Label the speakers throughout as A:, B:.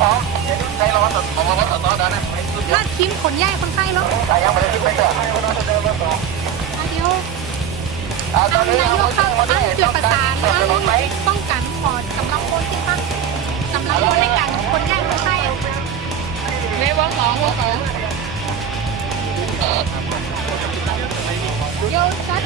A: ของใจร้อนแบบของมาวัดต่อๆนะ
B: ลาดชิ้นขนย้ายคนไข้แล้ว
A: แต่ยังไม่ได้ไปเจอ
B: อะเดี๋ยว
A: ตอนนี้
B: นาย
A: เรา
B: กเข้า
A: ต้อง
B: ตั้งจุดประสาน
A: เปิดถนนไหม
B: ป้องกันขอดกำลังพลที่ตั้งกำลังพลในการขนย้ายคนไข้
C: ในวงสองวงสอง
B: เดี๋ยวจัดจัด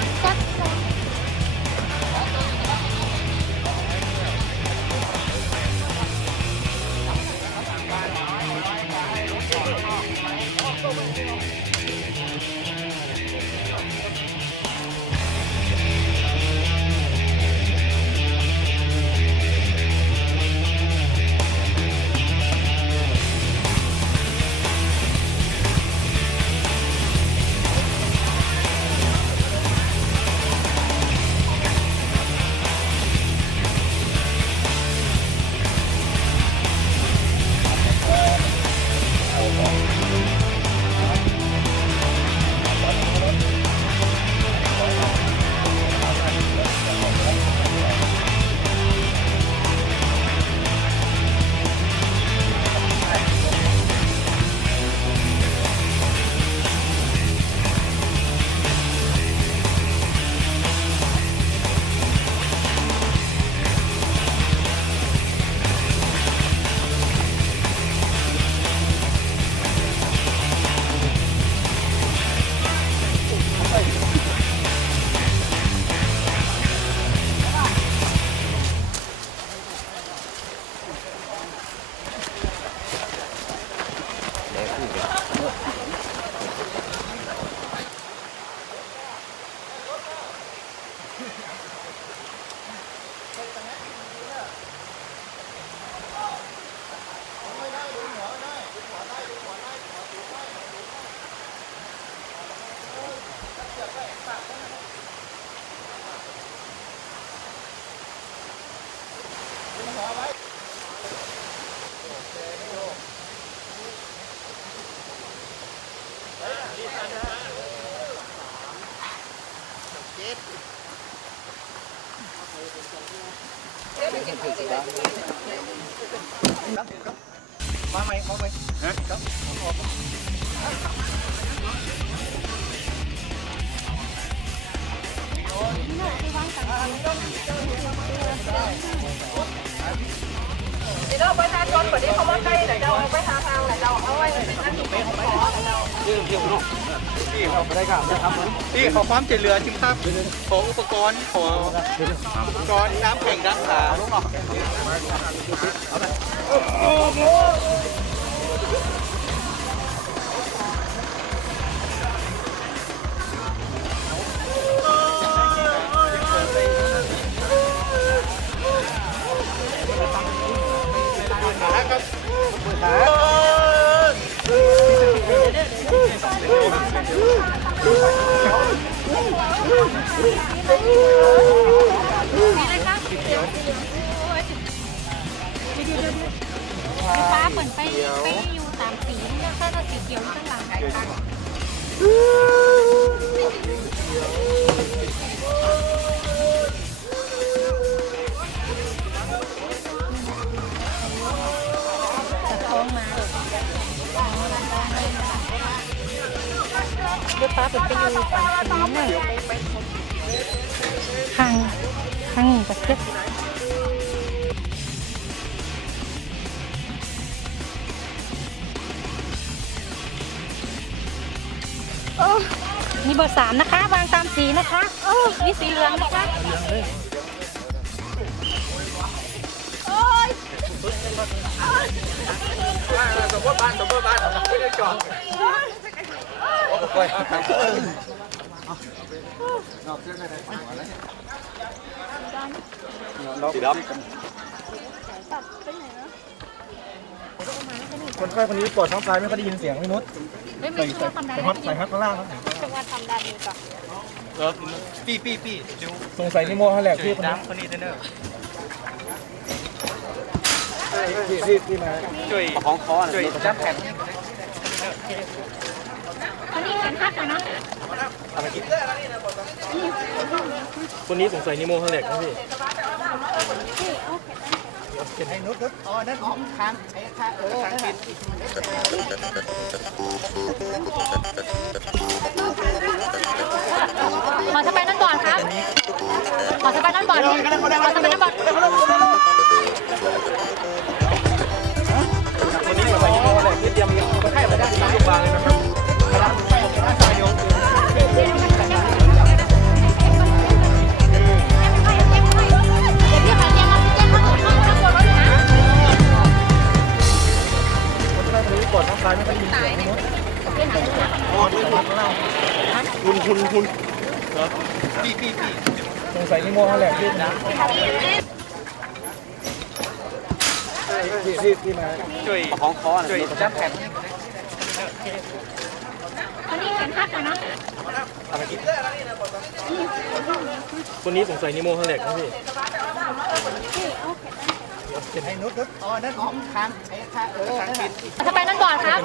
A: มาไหมมาไหมฮะครับ
C: เดี๋ยวประชาชนคนนี้เขามาใกล้เดี๋ยวจะเอาไปหาทางไหนเราเอาไว้เป็นนั่นถูกไหมของขอเรา
A: พี่เขาไม่ได้กล่าวนะครับพี่ขอความเจริญจริงครับขออุปกรณ์ขออุปกรณ์น้ำแข็งรักษา
B: มีอะไรคะเดี๋ยวฟ้าเหมือนไปไปอยู่สามสีเนี่ยถ้าเราสีเขียวข้างหลังไก่ค่ะ ข้างข้างกับเจ็บโอ้มีเบอร์สามนะคะ วางตามสีนะคะโอ้มีสีเหลืองนะคะโอ้ย
A: สมมติบ้านสมมติบ้านไม่ได้จอด สีดำ
D: คนไข้คนนี้ปวดท้องซ้ายไม่ค่อยได้ยินเสียงพี่นุช
B: ไม่มี
D: ใส่
B: ช่ว
D: ใส่
B: ยความดัน
D: ใส่ฮอตใส่ฮอตข้างล่างครับ
B: ช่วยว่าความดันอยู่ก่อน
A: เออปี้ปี้ปี้ดู
D: สงสัยนิโมฮะแหลกพี่คนนี้
A: น้ำคนนี้เนอร์
D: พี่พี่พี่มา
A: ช่วยของคอช่วยน้ำแข็ง
B: อันนี้เห็นฮักเลยนะ
D: คนนี้สงสัยนิโมฮะแหลกนะพี่
B: พี่โอเค
E: ไอ้นุชนุช
A: อ๋อนั่นอ๋อค้างไอ้ค้างเออค้างปิด
F: ขอสไปนันบอนครับ ขอสไปนันบอนขอสไปนั่น
E: ก่อน คุณคุณคุณ
A: พี่พี่พี่
E: สงสัยนิโมนั่นแหละที่นะพี่พี่พี่มา
A: ช่วยของคอช่วยจับแขน
F: คนนี้แขนหักนะ
E: คนนี้สงสัยนิโมนั่นแหละนะพี่
A: ไอ้นุชนุชอ๋อนั่นอ๋อค้างไอ้ค้างเออค้างปิด
F: ขอสไปนันบอร์ดครับ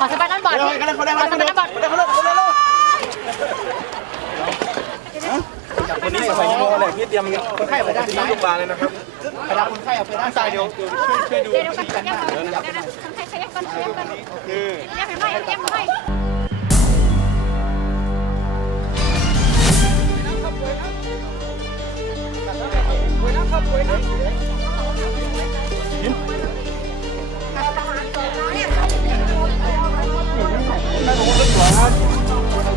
F: ขอสไปนันบอร์ดขอสไปนันบอร์ด
E: คนนี้สงสัยนิโมนั่นแหละที่เตรียมคนไข้มาด้านซ้ายโรงพยาบาลเลยนะครับ
A: กระดาคนไข้เอาไปด้านซ้ายเดี๋ยวช่วยช่วยดู
F: เดี๋ยวกันเดี๋ยวกันเดี๋ยวกันคนไข้ขยับกันขยับกัน
A: คือ
F: ขยับไปไหมขยับไปไหม
E: อ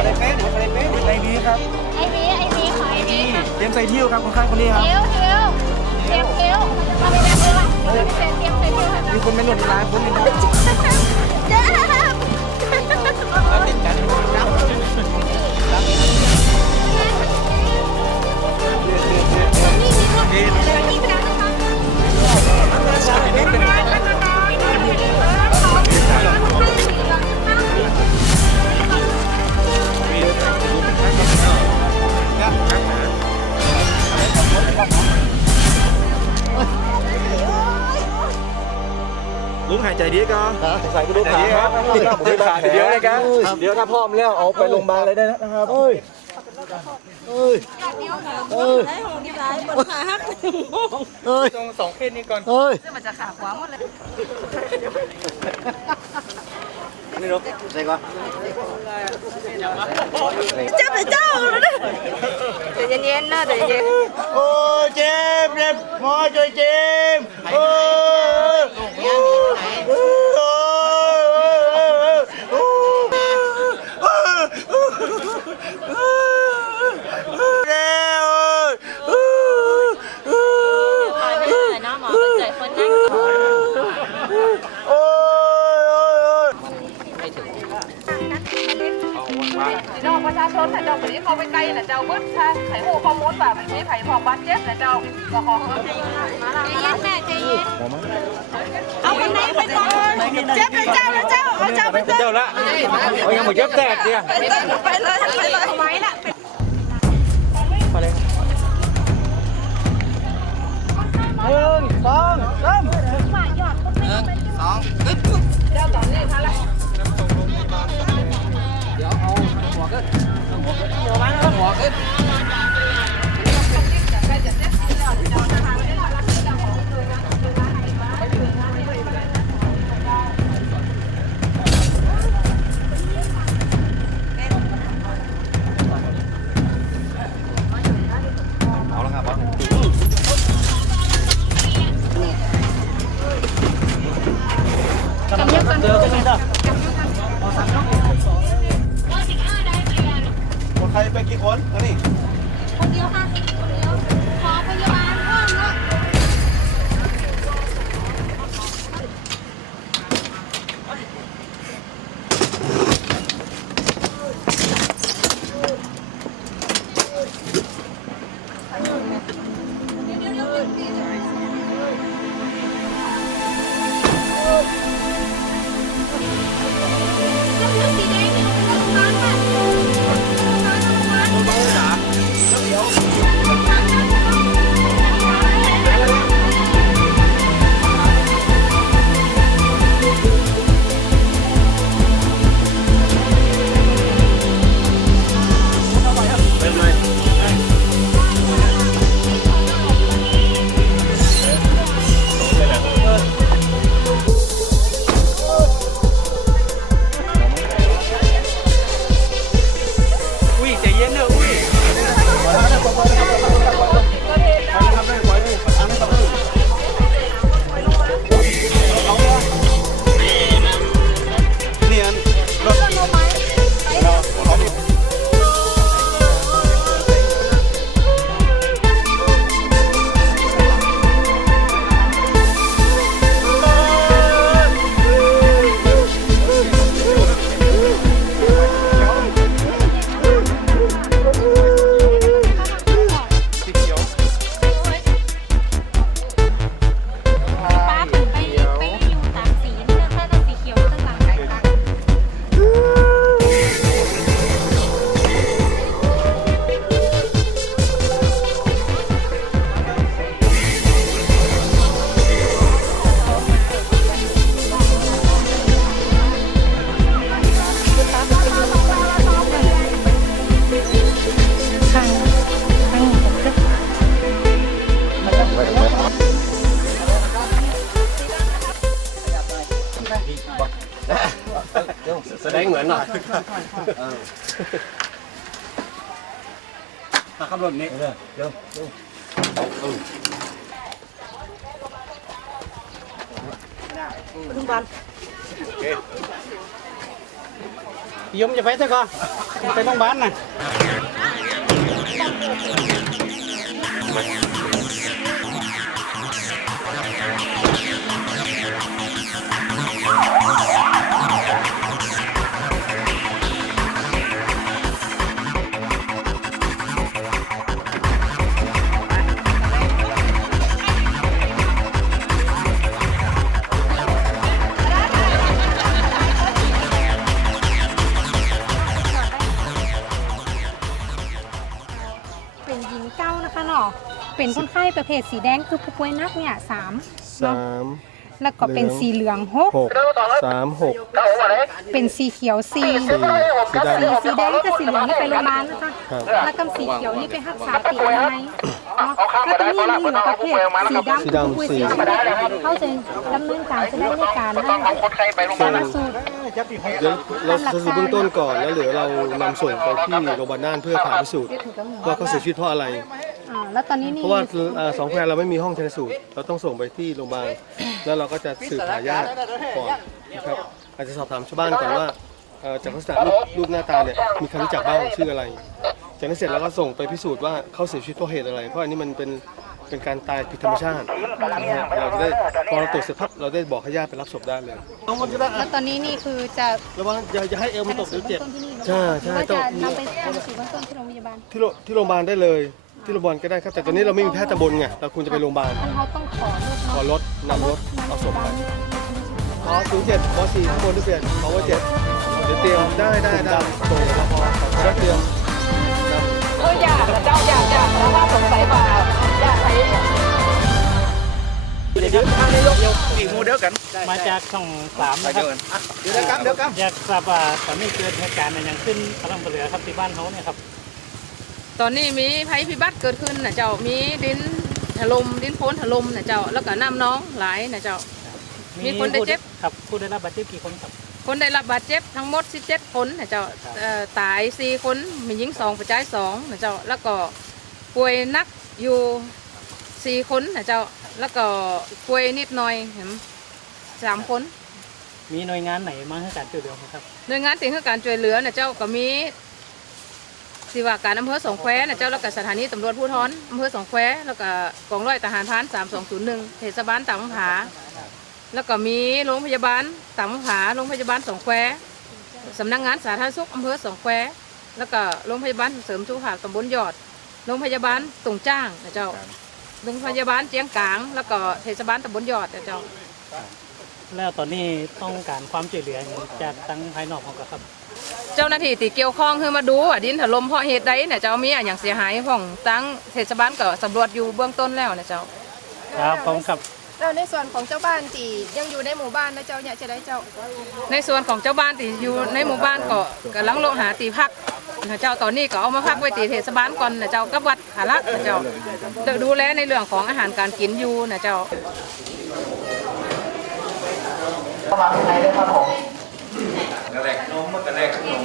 E: ะไรเป๊ะอะไรเป๊ะไอ้นี้ครับ
F: ไอวีไอวีขอไอวี
E: เตรียมใส่ทิ้วครับคนไข้คนนี้ครับ
F: เทียวเทียวเทียมเทียวมาเป็นแบบว่าเทียมเทียมเทียมเทียม
E: มีคนไม่หนุนร้ายคนนึง
F: เจ๊
A: เราติดกันจับ
F: นี่มีคนนี่เป็นอะไรนะคะ
E: ลุงหายใจดีก่อนสงสัยกระดูกขาครับเดี๋ยวขาเดี๋ยวเลยครับเดี๋ยวถ้าพร้อมแล้วเอาไปโรงพยาบาลเลยได้นะครับเอ้ยเอ้ยเอ้ยเอ้ย
A: ตรงสองเคสนี้ก่อน
E: เอ้ย
A: นี่รบใช่ก่อน
C: เจ็บเลย เจ้าเดี๋ยวเย็นๆนะเดี๋ยวเย็น
E: โอ้เจ็บเจ็บหมอช่วยเจ็บโอ้ยโอ้ยโอ้ยโอ้ยเร็ว
F: น้องหมอเป็นใจคนนั่ง
E: โอ้ย
C: เจ้าประชาชนถ้าเจ้าคนนี้เขาไปไกลนะเจ้าเบิ้ลถ้าไข่หูข้อมูลแบบไม่ไผ่พอบาดเจ็บนะเจ้าก็ขอเขาใจเย็นมาละ
F: ใจเย็นแม่ใจเย็น
C: เอาคนไหนไปก่อนเจ็บเลยเจ้าเลยเจ้าเอาเจ้าไปเจ้า
E: เจ้าละเอายังหมดเจ็บแตกเนี่ย
C: ไปเลยไปเลยไปเลยไว้ละ
E: หนึ่งสองสามหนึ่งสอง
C: เจ้าตอนนี้ท่าละ
E: เอา หัว
F: ก็หัวก็
E: หัวก็
A: หน่อยถ้าขับรถนี้
G: เดี๋ยวเดี๋ยว
A: ยมจะไปซะก่อนไปโรงพยาบาลน่ะ
F: ประเภทสีแดงคือผู้ป่วยหนักเนี่ยสาม
H: สาม
F: แล้วก็เป็นสีเหลืองหก
H: หกสามหก
F: เป็นสีเขียวสี่
H: สี่สีด
F: สีสีแดงกับสีเหลืองนี่ไปโรงพยาบาลนะคะ
H: ครับ
F: แล้วก็สีเขียวนี่ไปรักษาติดยังไงเนาะแล้วตอนนี้มันเหลือประเภทสีดำคือผู้ป่วยสีชนิดเขาจะดำเนินการจะได้ในการให้ชนะสูตรำ
H: เดี๋ยวเราจะสืบเบื้องต้นก่อนแล้วเหลือเรานำส่งไปที่โรงพยาบาลน่านเพื่อผ่าพิสูจน์ว่าเขาเสียชีวิตเพราะอะไร
F: อ่าแล้วตอนนี้
H: เพ
F: นี่
H: ราะว่าอ่าสองแควเราไม่มีห้องชันสูตร เราต้องส่งไปที่โรงพยาบาลแล้วเราก็จะสืบหาญาติก่อนนะครับอาจจะสอบถามชาวบ้านก่อนว่าเอ่อจากลักษณะรูปรูปหน้าตาเนี่ยมีใครรู้จักบ้างชื่ออะไร จากนั้นเสร็จแล้วก็ส่งไปพิสูจน์ว่าเขาเสียชีวิตเพราะเหตุอะไร เพราะอันนี้มันเป็นเป็นการตายผิดธรรมชาตินะฮะเราจะได้พอเราตรวจเสร็จปั๊บเราได้บอกให้ญาติไปรับศพได้เลย
F: แล้วตอนนี้นี่คือจะ
H: ระวังอย่าอย่าให้เอวมันตกเดี๋ยวเจ็บ
F: ต้นที่นี่
H: ใช่ใช่
F: หรือว่า
H: ต้อ
F: จะ
H: ง
F: นำไปชันสูตรเบื้องต้นที่โรงพยาบาล
H: ที่โรงที่โรงพยาบาลได้เลย ที่โรงพยาบาลก็ได้ครับ แต่ตอนนี้เราไม่มีแพทย์ตำบลไงเราควรจะไปโรงพยาบาล
F: อันเขาต้องขอเลือก
H: ขอ
F: เนาะ
H: รถนำรถ
F: นำ
H: เอาศพไป
F: ไป
H: อ๋อศูนย์เจ็ดบอสี่ข้างบนด้วยเปลี่ยนขอว่าเจ็ดเดี๋ยวเตรียมได้ได้ได้ส่งรพแล้วเตรียมครับ
C: เอออยากนะเจ้าอยากอยากเพราะว่าสงสัยว่าอยากใช้
A: เดี๋ยวทางนายกอีกโมเดียวกัน
B: มาจากช่องสามนะครับ
A: เดี๋ยวกันเดี๋ยวกัน
B: อยากทราบว่าตอนนี้เกิดเหตุการณ์อะไรอย่างขึ้นกำลังเรือครับที่บ้านเขาเนี่ยครับ
C: ตอนนี้มีภัยพิบัติเกิดขึ้นนะเจ้า มีดินถล่มดินโพนถล่มนะเจ้า แล้วก็น้ำน้องหลายนะเจ้า มีคนได้เจ็บ
B: ครับผู้ได้รับบาดเจ็บกี่คนครับ
C: คนได้รับบาดเจ็บทั้งหมด 17 คนนะเจ้าเอ่อตาย 4 คน มีหญิง2ประจาย2นะเจ้า แล้วก็ป่วยหนักอยู่ 4 คนนะเจ้า แล้วก็ป่วยนิดหน่อยเห็นสามคน
B: มีหน่วยงานไหนมาให้การช่วยเหลือไหมครับ
C: หน่วยงานติ่งคือการช่วยเหลือนะเจ้าก็มี สิว่าการอำเภอสองแควนะเจ้าแล้วก็สถานีตำรวจภูธรอำเภอสองแควแล้วก็กองร้อยทหารพราน3201เทศบาลตากมะผาแล้วก็มีโรงพยาบาลตากมะผาโรงพยาบาลสองแควสำนักงานสาธารณสุขอำเภอสองแควแล้วก็โรงพยาบาลเสริมสุขภาพตำบลยอดโรงพยาบาลตรงจ้างนะเจ้าโรงพยาบาลเจียงกลาง แล้วก็เทศบาลตำบลยอดนะเจ้า
B: แล้วตอนนี้ต้องการความช่วยเหลือจากตั้งภายนอกของครับ
C: เจ้าหน้าที่ที่เกี่ยวข้องคือมาดูว่าดินถล่มเพราะเหตุใดเนี่ยเจ้ามีอย่างเสียหายของตั้งเทศบาลก็สำรวจอยู่เบื้องต้นแล้วนะเจ้า
B: ครับผมครับ
I: แล้วในส่วนของเจ้าบ้านที่ยังอยู่ในหมู่บ้านนะเจ้าเนี่ยจะได้เจ้า
C: ในส่วนของเจ้าบ้านที่อยู่ในหมู่บ้านก็กำลังลงหาตีพักนะเจ้าตอนนี้ก็เอามาพักไว้ตีเทศบาลก่อนนะเจ้ากับวัดหารักนะเจ้าดูแลในเรื่องของอาหารการกินอยู่นะเจ้า
J: ยุ่ง
K: แรกนมมันแรกนม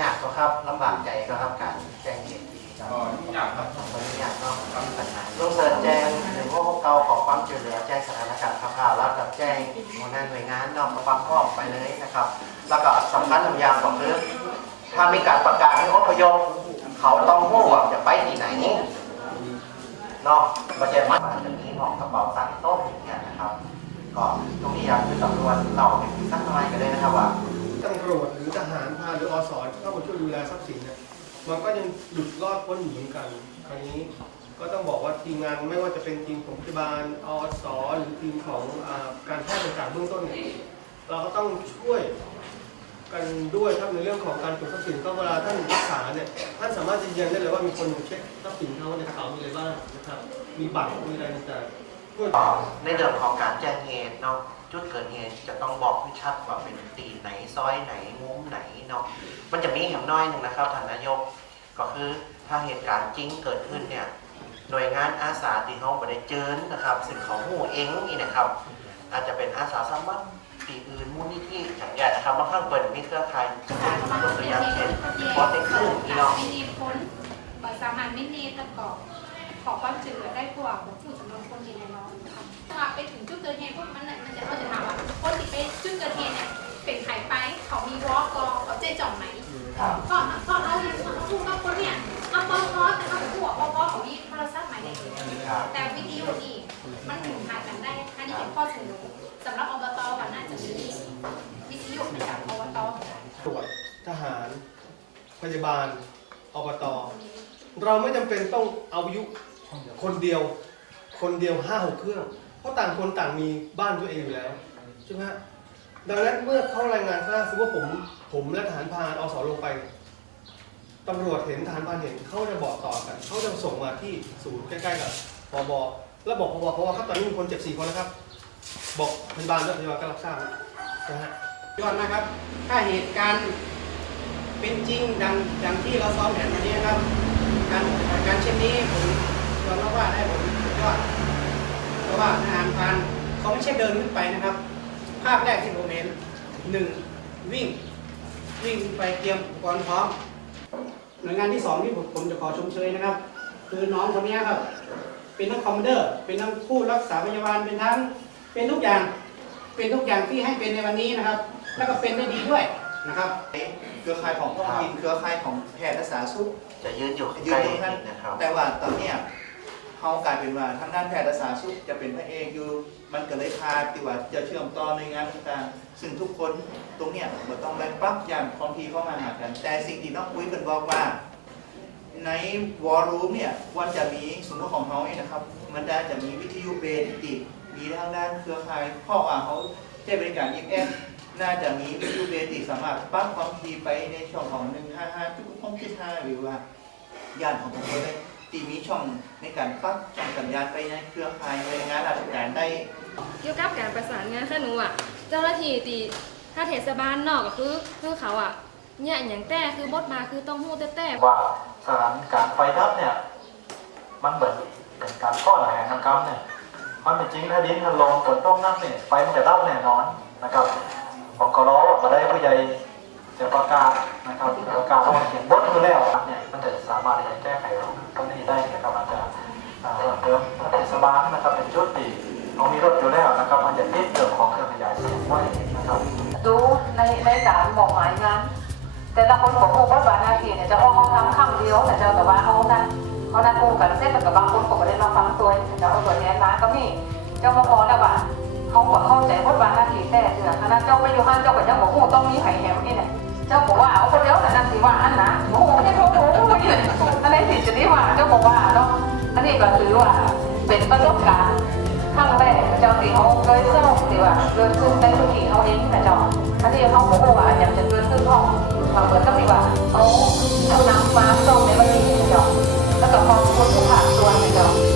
J: ยากก็ครับลำบากใจก็ครับการแจ้งเหตุที่ก็ยุ่งยากครับยุ่งยากเนาะปัญหาลงเสิร์ชแจ้งหรือว่าพวกเราขอความช่วยเหลือแจ้งสถานการณ์ข่าวๆแล้วกับแจ้งหัวหน้าหน่วยงานนอกความพร้อมไปเลยนะครับ แล้วก็สำคัญหนึ่งอย่างก็คือ ถ้ามีการประกาศให้อพยพเขาต้องรู้ว่าจะไปที่ไหนเนาะประเด็นมันจะมีของกระเป๋าตังโต๊ะอย่างเงี้ยนะครับ ก็ตรงนี้อยากคือตำรวจเราให้สักหน่อยก็ได้นะครับว่า
H: ตำรวจหรือทหารพาหรืออสเข้ามาช่วยดูแลทรัพย์สินเนี่ยมันก็ยังหลุดรอดพ้นหนีเหมือนกันคราวนี้ก็ต้องบอกว่าทีมงานไม่ว่าจะเป็นทีมของพยาบาลอสหรือทีมของการแพทย์ต่างๆเบื้องต้นเนี่ยเราก็ต้องช่วย กันด้วยครับในเรื่องของการตรวจทรัพย์สินก็เวลาท่านรักษาเนี่ยท่านสามารถยืนยันได้เลยว่ามีคนเช็คทรัพย์สินเขาในกระเป๋ามีอะไรบ้างนะครับมีบัตรมีอะไรต่างๆเพื่อ
J: ในเรื่องของการแจ้งเหตุเนาะจุดเกิดเหตุจะต้องบอกให้ชัดว่าเป็นตีไหนซอยไหนมุมไหนเนาะมันจะมีแหมน้อยหนึ่งนะครับท่านนายก ก็คือถ้าเหตุการณ์จริงเกิดขึ้นเนี่ยหน่วยงานอาสาที่เขาไม่ได้เจอนะครับ ซึ่งเขาหูเองนี่นะครับ อาจจะเป็นอาสาสมัคร ปีอื่นมูลนิธิอย่างเงี้ยนะครับบางครั้งเปิดมีเครือข่ายยกตัวอย่างเช่นพอเต็กซ์อีน้อง
F: มินิพ้นสามารถมินิแล้วก็ขอความช่วยเหลือได้กว่าผู้จำนวนคนที่แน่นอนค่ะถ้าไปถึงจุดเกิดเหตุพวกมันน่ะมันจะเขาจะถามว่าคนที่ไปจุดเกิดเหตุเนี่ยเป็นไข่ไปเขามีวอลกอเขาเจ๊จ่องไหมก็ก็เอาเอาพูดว่าคนเนี่ยเอาปอพอแต่เขาพูดว่าปอพอเขามีโทรศัพท์หมายเลขแต่วิดีโอนี่มันถึงหากันได้อันนี้เป็นข้อเสนอสำหรับอบต วิทยุประจำอบต
H: ตรวจทหาร พยาบาลอบต เราไม่จำเป็นต้องเอายุคนเดียว คนเดียวห้าหกเครื่อง เพราะต่างคนต่างมีบ้านตัวเองอยู่แล้วใช่ไหมฮะดังนั้นเมื่อเขารายงานว่าสมมติว่าผม ผมและทหารพรานอสลงไปตำรวจเห็นทหารพรานเห็นเขาจะบอกต่อกันเขาจะส่งมาที่ศูนย์ใกล้ๆกับพบแล้วบอกพบพบครับตอนนี้มีคนเจ็บสี่คนนะครับ บอกพยาบาลด้วยพยาบาลก็รับทราบนะฮะ
L: ก่อนนะครับ ถ้าเหตุการณ์เป็นจริงดังดังที่เราซ้อมแผนวันนี้นะครับ การการเช่นนี้ผมยอมรับว่าได้ผลสุดยอดเพราะว่าทหารพรานเขาไม่ใช่เดินขึ้นไปนะครับ ภาพแรกที่ผมเห็นหนึ่งวิ่งวิ่งไปเตรียมอุปกรณ์พร้อมหน่วยงานที่สองที่ผมผมจะขอชมเชยนะครับ คือน้องคนนี้ครับ เป็นทั้งคอมมานเดอร์ เป็นทั้งผู้รักษาพยาบาลเป็นทั้ง เป็นทุกอย่าง เป็นทุกอย่างที่ให้เป็นในวันนี้นะครับ แล้วก็เป็นได้ดีด้วยนะครับ
M: เครือข่ายของท้องถิ่นเครือข่ายของแพทย์และสาธารณสุข
J: จะยืนอยู่
M: ยื
J: ใกล้
M: นตรงนั้น
J: ๆนะครับ
M: แต่ว่าตอนเนี้ยเขากลายเป็นว่าทางด้านแพทย์และสาธารณสุขจะเป็นพระเอกอยู่ มันก็เลยขาดที่ว่าจะเชื่อมต่อในงานต่างๆซึ่งทุกคนตรงเนี้ยมันต้องแบ่งปรับอย่างพร้อมเพรียงเข้ามาหากัน แต่สิ่งที่น้องปุ้ยเป็นบอกว่า ในวอลลุ่มเนี่ยควรจะมีสมมติของเขาเนี่ยนะครับ มันได้จะมีวิทยุเบสติด มีทางด้านเครือข่ายเพราะว่าเขาใช้บริการอีเอฟน่าจะมีวิทยุเบสติดสามารถปรับความถี่ไปในช่องของ 155จุด6.5หรือว่าย่านของทุกคนเลยที่มีช่องในการปรับช่องสัญญาณไปในเครือข่ายหน่วยงานราชการได้
I: เกี่ยวกับการประสานงานคือหนูอะ เจ้าหน้าที่ตีถ้าเทศบาลนอกก็คือคือเขาอะเนี่ยอย่างแต่คือบทมาคือต้องหู้แต่แต่
G: ว่าสถานการณ์ไฟดับเนี่ย มันเหมือนเป็นการข้อหลายงานกรรมเนี่ย มันเป็นจริงถ้าดินถล่มฝนตกน้ำเนี่ยไฟมันจะดับแน่นอนนะครับผมก็รอว่าได้ผู้ใหญ่จะประกาศนะครับประกาศว่าเขียนบทคือแล้วเนี่ยมันจะสามารถที่จะแก้ไขตรงนี้ได้นะครับอาจจะอ่าเพิ่มเติมถ้าเทศบาลนะครับเป็นชุดที่เขามีรถอยู่แล้วนะครับมันจะติดเรื่องของเครื่องขยายเสียงไว้นะครับ
C: ดูในในการบอกหมายงานแต่ละคนของผู้บทบาทหน้าที่เนี่ยจะห้องทำครั้งเดียวแต่เจ้าแต่ว่าเขานั้น เขานั้นคู่กันเส้นกับบางคนผมก็ได้มาฟังตัวจะเอาตัวแทนมาก็มีเจ้ามาพอแล้วว่าเขาบอกเข้าใจบทบาหน้าที่แต่เถื่อนคณะเจ้าไปอยู่ห้างเจ้าก็ยังบอกหูต้องมีไผ่แหมนี่เนี่ยเจ้าบอกว่าเอาคนเดียวแต่นั่นสิว่าอันนะโอ้โหไม่โทษโอ้โหอันนี้สิจะได้ว่าเจ้าบอกว่าเนาะอันนี้ก็ถือว่าเป็นประสบการณ์ครั้งแรกเจ้าตีเขาเคยเศร้าตีว่าเกิดขึ้นในทุกทีเขาเองแต่เจ้าอันนี้เขาบอกว่าอยากจะเกิดขึ้นห้องมาเหมือนกับที่ว่าเขา กับความทุกข์ทุกข์ตัวในเรา